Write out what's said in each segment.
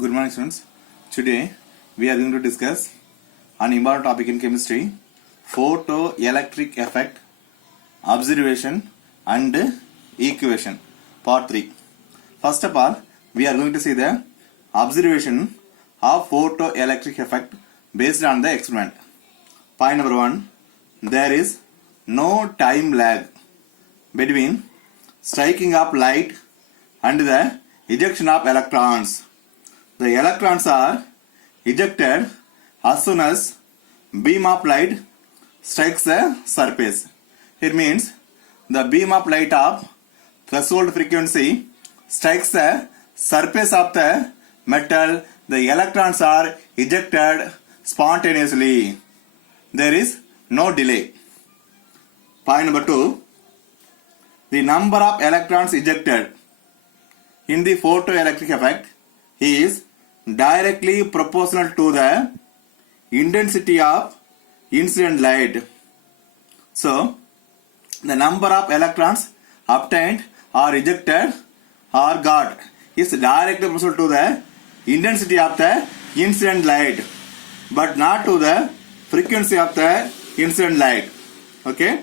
Good morning, students. Today we are going to discuss an important topic in chemistry: photoelectric effect, observation, and equation. Part 3. First of all, we are going to see the observation of photoelectric effect based on the experiment. Point number 1. There is no time lag between striking of light and the ejection of electrons. The electrons are ejected as soon as beam of light strikes the surface. It means the beam of light of threshold frequency strikes the surface of the metal. The electrons are ejected spontaneously. There is no delay. Point number 2. The number of electrons ejected in the photoelectric effect is directly proportional to the intensity of incident light. So, the number of electrons obtained or ejected or got is directly proportional to the intensity of the incident light, but not to the frequency of the incident light. Okay.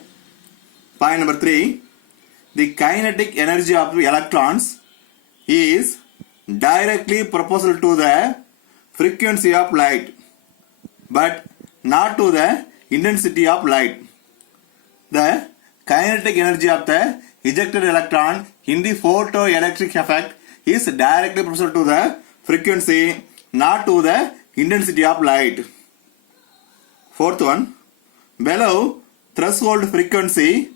Point number 3. The kinetic energy of the electrons is directly proportional to the frequency of light, but not to the intensity of light. The kinetic energy of the ejected electron in the photoelectric effect is directly proportional to the frequency, not to the intensity of light. Fourth one, below threshold frequency,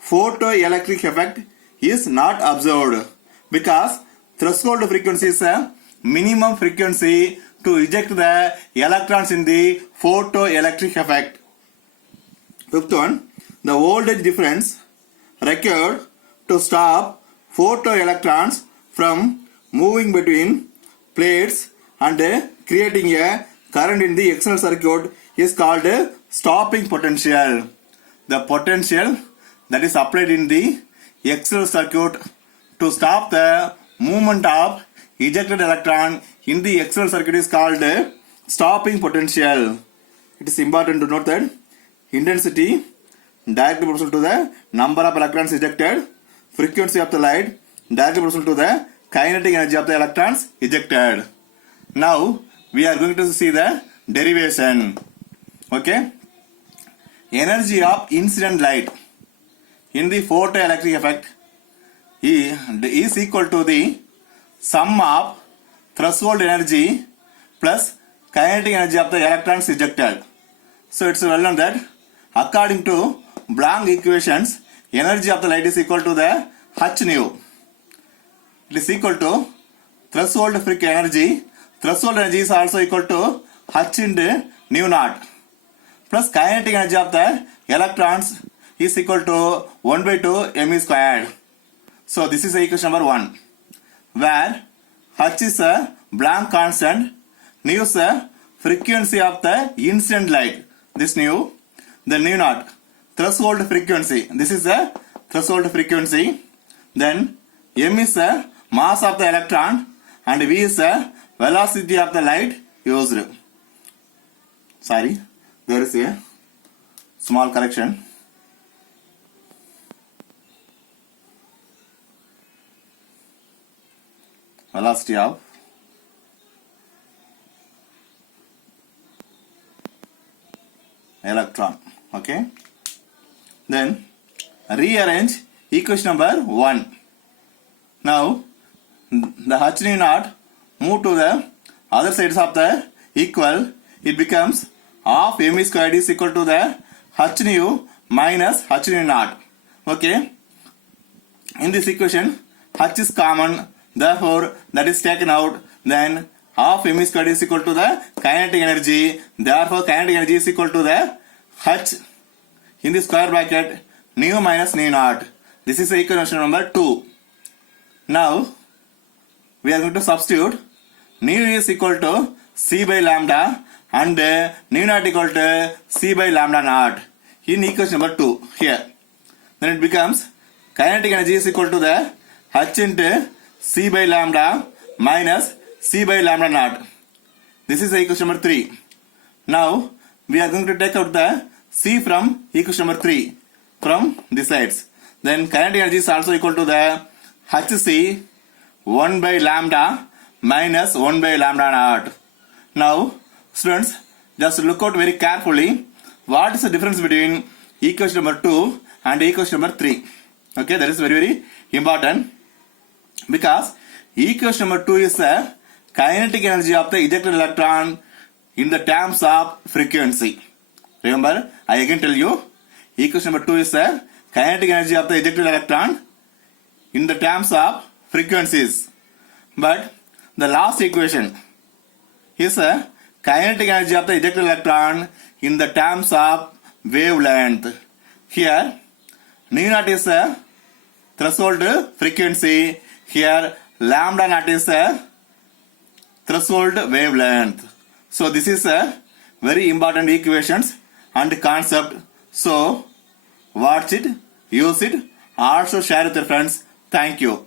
photoelectric effect is not observed because threshold frequency is a minimum frequency to eject the electrons in the photoelectric effect. Fifth one, the voltage difference required to stop photoelectrons from moving between plates and creating a current in the external circuit is called stopping potential. The potential that is applied in the external circuit to stop the movement of ejected electron in the external circuit is called stopping potential. It is important to note that intensity directly proportional to the number of electrons ejected, frequency of the light directly proportional to the kinetic energy of the electrons ejected. Now we are going to see the derivation. Okay. Energy of incident light in the photoelectric effect is equal to the sum of threshold energy plus kinetic energy of the electrons ejected. So it's well known that according to Planck equations, energy of the light is equal to the h nu. It is equal to threshold energy. Threshold energy is also equal to h into nu naught plus kinetic energy of the electrons is equal to 1 by 2 m squared. So this is equation number 1, where h is a Planck constant, nu is a frequency of the incident light, this nu, the nu naught, threshold frequency, this is the threshold frequency, then m is a mass of the electron and v is a velocity of the light used. Sorry, there is a small correction. Velocity of electron. Okay. Then rearrange equation number 1. Now the h nu naught move to the other sides of the equal. It becomes half m squared is equal to the h nu minus h nu naught. Okay. In this equation, h is common. Therefore, that is taken out. Then half m squared is equal to the kinetic energy. Therefore, kinetic energy is equal to the h in the square bracket nu minus nu naught. This is the equation number 2. Now, we are going to substitute nu is equal to c by lambda and nu naught equal to c by lambda naught in equation number 2 here. Then it becomes kinetic energy is equal to the h into c by lambda minus c by lambda naught. This is the equation number 3. Now we are going to take out the c from equation number 3 from the sides. Then kinetic energy is also equal to the hc 1 by lambda minus 1 by lambda naught. Now students, just look out very carefully what is the difference between equation number 2 and equation number 3. Okay, that is very important, because equation number 2 is the kinetic energy of the ejected electron in the terms of frequency. Remember, I again tell you, equation number 2 is the kinetic energy of the ejected electron in the terms of frequencies. But the last equation is the kinetic energy of the ejected electron in the terms of wavelength. Here, nu naught is the threshold frequency. Here, lambda naught is the threshold wavelength. So this is a very important equations and concept. So watch it, use it, also share with your friends. Thank you.